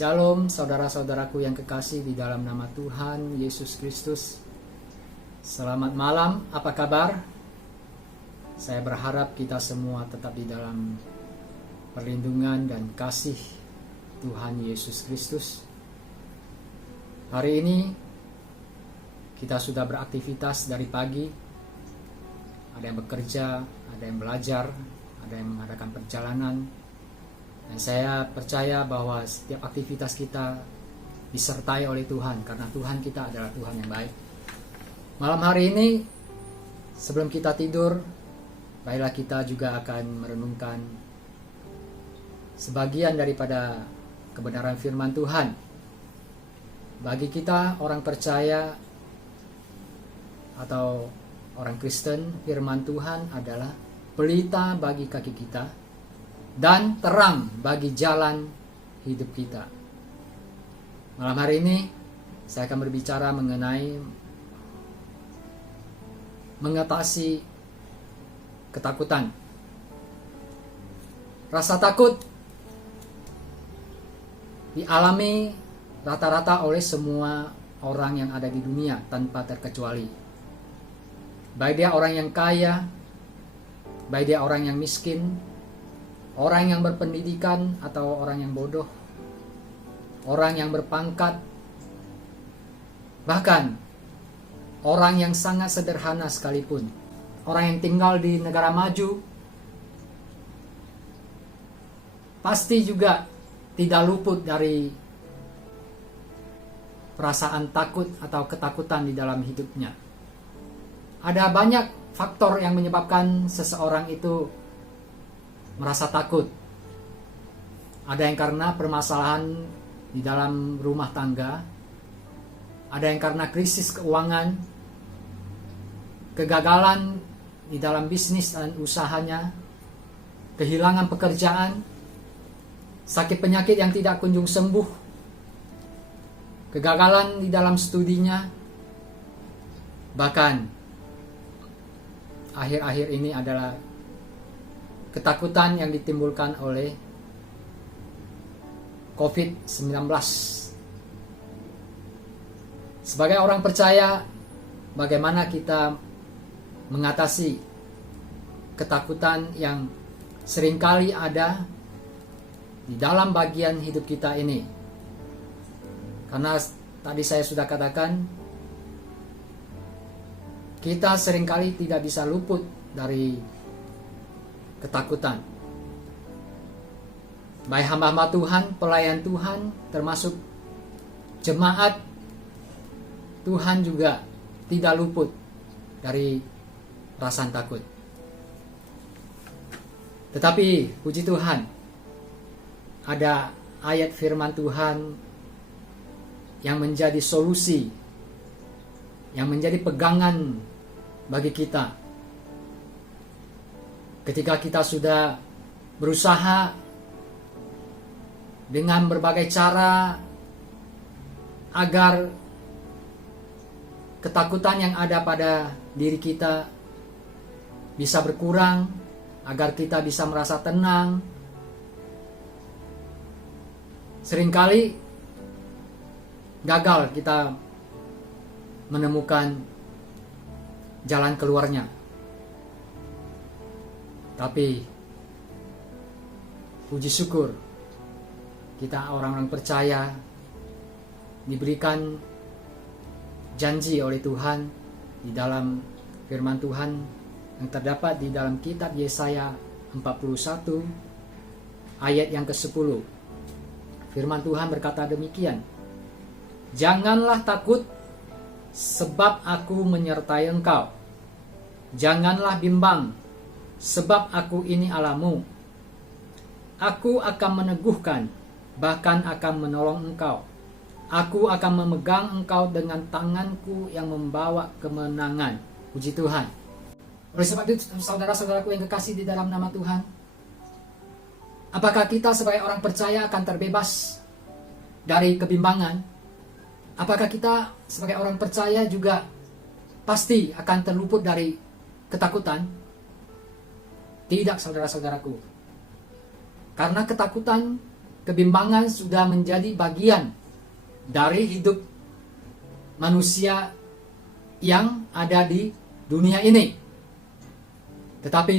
Shalom saudara-saudaraku yang kekasih di dalam nama Tuhan Yesus Kristus. Selamat malam, apa kabar? Saya berharap kita semua tetap di dalam perlindungan dan kasih Tuhan Yesus Kristus. Hari ini kita sudah beraktivitas dari pagi. Ada yang bekerja, ada yang belajar, ada yang mengadakan perjalanan. Dan saya percaya bahwa setiap aktivitas kita disertai oleh Tuhan, karena Tuhan kita adalah Tuhan yang baik. Malam hari ini, sebelum kita tidur, baiklah kita juga akan merenungkan sebagian daripada kebenaran firman Tuhan. Bagi kita orang percaya atau orang Kristen, firman Tuhan adalah pelita bagi kaki kita dan terang bagi jalan hidup kita. Malam hari ini saya akan berbicara mengenai mengatasi ketakutan. Rasa takut dialami rata-rata oleh semua orang yang ada di dunia tanpa terkecuali. Baik dia orang yang kaya, baik dia orang yang miskin, orang yang berpendidikan atau orang yang bodoh, orang yang berpangkat, bahkan orang yang sangat sederhana sekalipun, orang yang tinggal di negara maju, pasti juga tidak luput dari perasaan takut atau ketakutan di dalam hidupnya. Ada banyak faktor yang menyebabkan seseorang itu merasa takut. Ada yang karena permasalahan di dalam rumah tangga, ada yang karena krisis keuangan, kegagalan di dalam bisnis dan usahanya, kehilangan pekerjaan, sakit penyakit yang tidak kunjung sembuh, kegagalan di dalam studinya, bahkan akhir-akhir ini adalah ketakutan yang ditimbulkan oleh COVID-19. Sebagai orang percaya, bagaimana kita mengatasi ketakutan yang seringkali ada di dalam bagian hidup kita ini? Karena tadi saya sudah katakan, kita seringkali tidak bisa luput dari ketakutan. Baik hamba-hamba Tuhan, pelayan Tuhan, termasuk jemaat Tuhan juga tidak luput dari perasaan takut. Tetapi puji Tuhan, ada ayat firman Tuhan yang menjadi solusi, yang menjadi pegangan bagi kita. Ketika kita sudah berusaha dengan berbagai cara agar ketakutan yang ada pada diri kita bisa berkurang, agar kita bisa merasa tenang, seringkali gagal kita menemukan jalan keluarnya. Tapi puji syukur, kita orang-orang percaya diberikan janji oleh Tuhan di dalam firman Tuhan yang terdapat di dalam kitab Yesaya 41 ayat yang ke-10. Firman Tuhan berkata demikian, "Janganlah takut, sebab aku menyertai engkau. Janganlah bimbang, sebab aku ini Allahmu. Aku akan meneguhkan, bahkan akan menolong engkau. Aku akan memegang engkau dengan tanganku yang membawa kemenangan." Puji Tuhan. Oleh sebab itu, saudara-saudaraku yang kekasih di dalam nama Tuhan, apakah kita sebagai orang percaya akan terbebas dari kebimbangan? Apakah kita sebagai orang percaya juga pasti akan terluput dari ketakutan? Tidak, saudara-saudaraku. Karena ketakutan, kebimbangan sudah menjadi bagian dari hidup manusia yang ada di dunia ini. Tetapi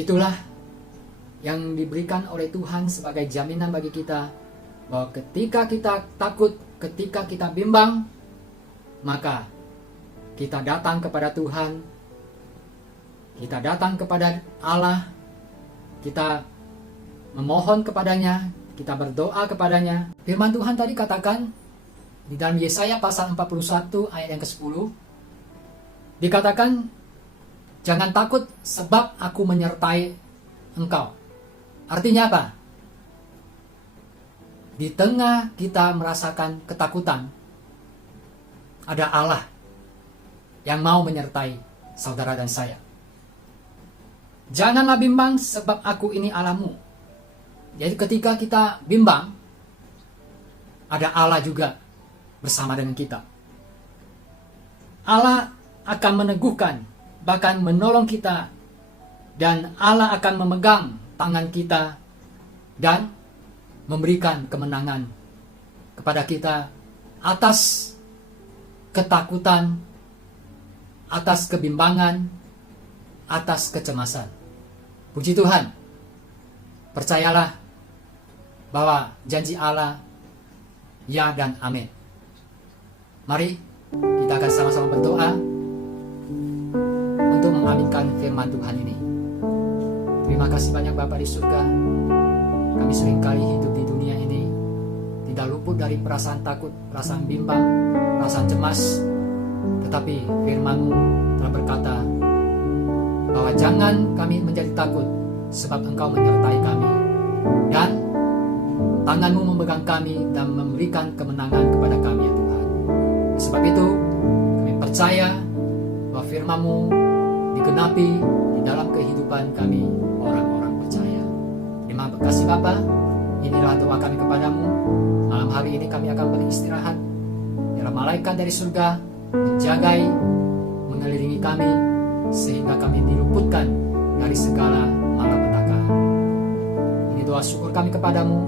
itulah yang diberikan oleh Tuhan sebagai jaminan bagi kita, bahwa ketika kita takut, ketika kita bimbang, maka kita datang kepada Tuhan, kita datang kepada Allah, kita memohon kepadanya, kita berdoa kepadanya. Firman Tuhan tadi katakan di dalam Yesaya pasal 41 ayat yang ke-10, dikatakan, jangan takut sebab aku menyertai engkau. Artinya apa? Di tengah kita merasakan ketakutan, ada Allah yang mau menyertai saudara dan saya. Janganlah bimbang sebab aku ini Allahmu. Jadi ketika kita bimbang, ada Allah juga bersama dengan kita. Allah akan meneguhkan, bahkan menolong kita, dan Allah akan memegang tangan kita dan memberikan kemenangan kepada kita atas ketakutan, atas kebimbangan, atas kecemasan. Puji Tuhan, percayalah bahwa janji Allah ya dan amin. Mari kita akan sama-sama berdoa untuk mengaminkan firman Tuhan ini. Terima kasih banyak Bapa di surga. Kami seringkali hidup di dunia ini tidak luput dari perasaan takut, perasaan bimbang, perasaan cemas. Tetapi firman-Mu telah berkata bahwa jangan kami menjadi takut, sebab Engkau menyertai kami, dan tangan-Mu memegang kami dan memberikan kemenangan kepada kami, ya Tuhan. Sebab itu kami percaya bahwa firman-Mu digenapi di dalam kehidupan kami, orang-orang percaya. Terima kasih Bapa. Inilah doa kami kepadamu. Malam hari ini kami akan beristirahat. Biarlah malaikat dari surga menjagai, mengelilingi kami, sehingga kami diluputkan dari segala malapetaka. Ini doa syukur kami kepadamu.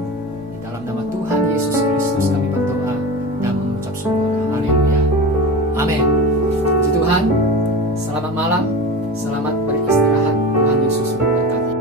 Di dalam nama Tuhan Yesus Kristus kami berdoa dan mengucap syukur. Haleluya. Amin. Puji Tuhan. Selamat malam. Selamat beristirahat. Tuhan Yesus memberkati.